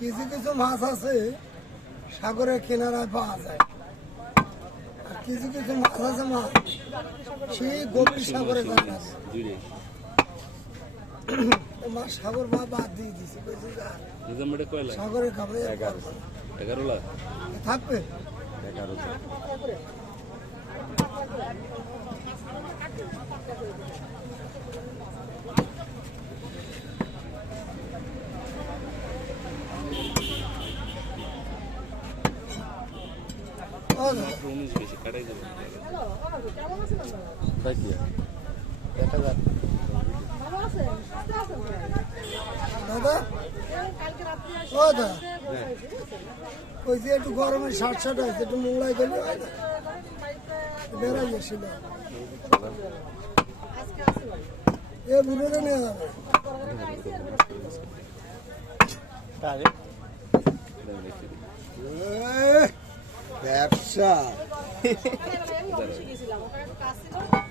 কিছু কিছু মাছ আছে সাগরের কিনারায় পাওয়া যায়, আর কিছু কিছু মাছ আছে মাছ সেই গভীর সাগরে যায় আছে। মাছ সাগর বা বাদ দিয়ে দিছে, সাগরে খাবে 11 লাখ থাকবে। 11 লাখ বেশি কাটাই যাবে দাদা ও দাদা ওই যে একটু গরমের শার্ট শার্ট আছে, একটু মোংলাই গেলে হয় না, বেড়াই গেছিল এ বুড়োরে নিয়ে যাবে ব্যবসা